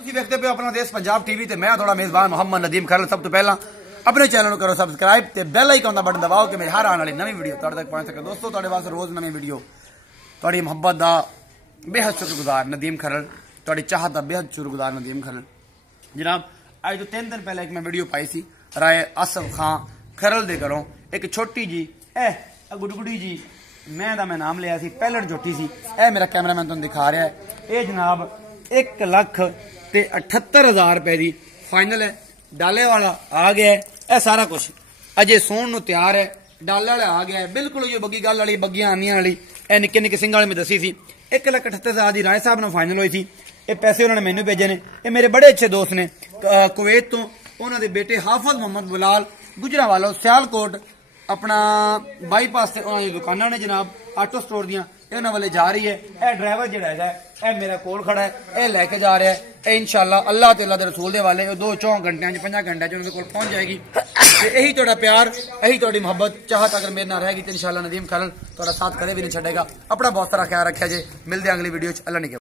ਤੁਸੀਂ ਵੇਖਦੇ ਪਏ ਆਪਣਾ ਦੇਸ਼ ਪੰਜਾਬ ਟੀਵੀ ਤੇ ਮੈਂ ਤੁਹਾਡਾ ਮੇਜ਼ਬਾਨ ਮੁਹੰਮਦ ਨਦੀਮ ਖਰਲ। ਸਭ ਤੋਂ ਪਹਿਲਾਂ अपने चैनल करो सबसक्राइब ते बेल आइकन का बटन दबाओ कि मेरी हर आने वाली नवी वीडियो तुहाडे तक पहुंच सके। दोस्तों तुहाडे वास्ते रोज नवी वीडियो तुहाडी मुहब्बत दा बेहद शुक्रगुजार नदीम खरल, तुहाडी चाहत दा बेहद शुक्रगुजार नदीम खरल। जनाब आज तो 3 दिन पहले एक मैं वीडियो पाई सी राय आसफ खां खरल दे घरों एक छोटी जी गुडगुड़ी जी मैं नाम लिया सी पैलट जोटी सी। मेरा कैमरामैन तुहानू दिखा रहा है। ये जनाब 1,78,000 रुपए की फाइनल है। डाले वाला आ गया है। यह सारा कुछ अजे सोन नूं तैयार है। डाले वाला आ गया है बिल्कुल जो बग्गी गल वाली बग्गियां आनियां वाली निक्के निक्के सिंगां वाली मैं दसी सी। 1,78,000 की राय साहब ने फाइनल हुई थी। ये पैसे उन्होंने मैनू भेजे ने। ये मेरे बड़े अच्छे दोस्त ने कुवैत तो। उन्होंने बेटे हाफिज मोहम्मद बिलाल गुजरावालों सियालकोट अपना बाईपास से उन्होंने दुकाना ने जनाब आटो स्टोर दियां इन्होंने वाले जा रही है। यह ड्राइवर जो है मेरा कोल खड़ा है। यह लैके जा रहा है। इंशाअल्लाह अल्लाह ते अल्लाह दे रसूल दे वाले 2-4 घंटे 5 घंटे उनके कोल पहुंच जाएगी। यही थोड़ा प्यार यही थोड़ी मोहब्बत चाहत अगर मेरे नाल रहेगी तो इंशाअल्लाह नदीम खरल थोड़ा साथ कदे भी नहीं छड़ेगा। अपना बहुत सारा ख्याल रखा जे। मिलते हैं अगली वीडियो। अल्लाह ने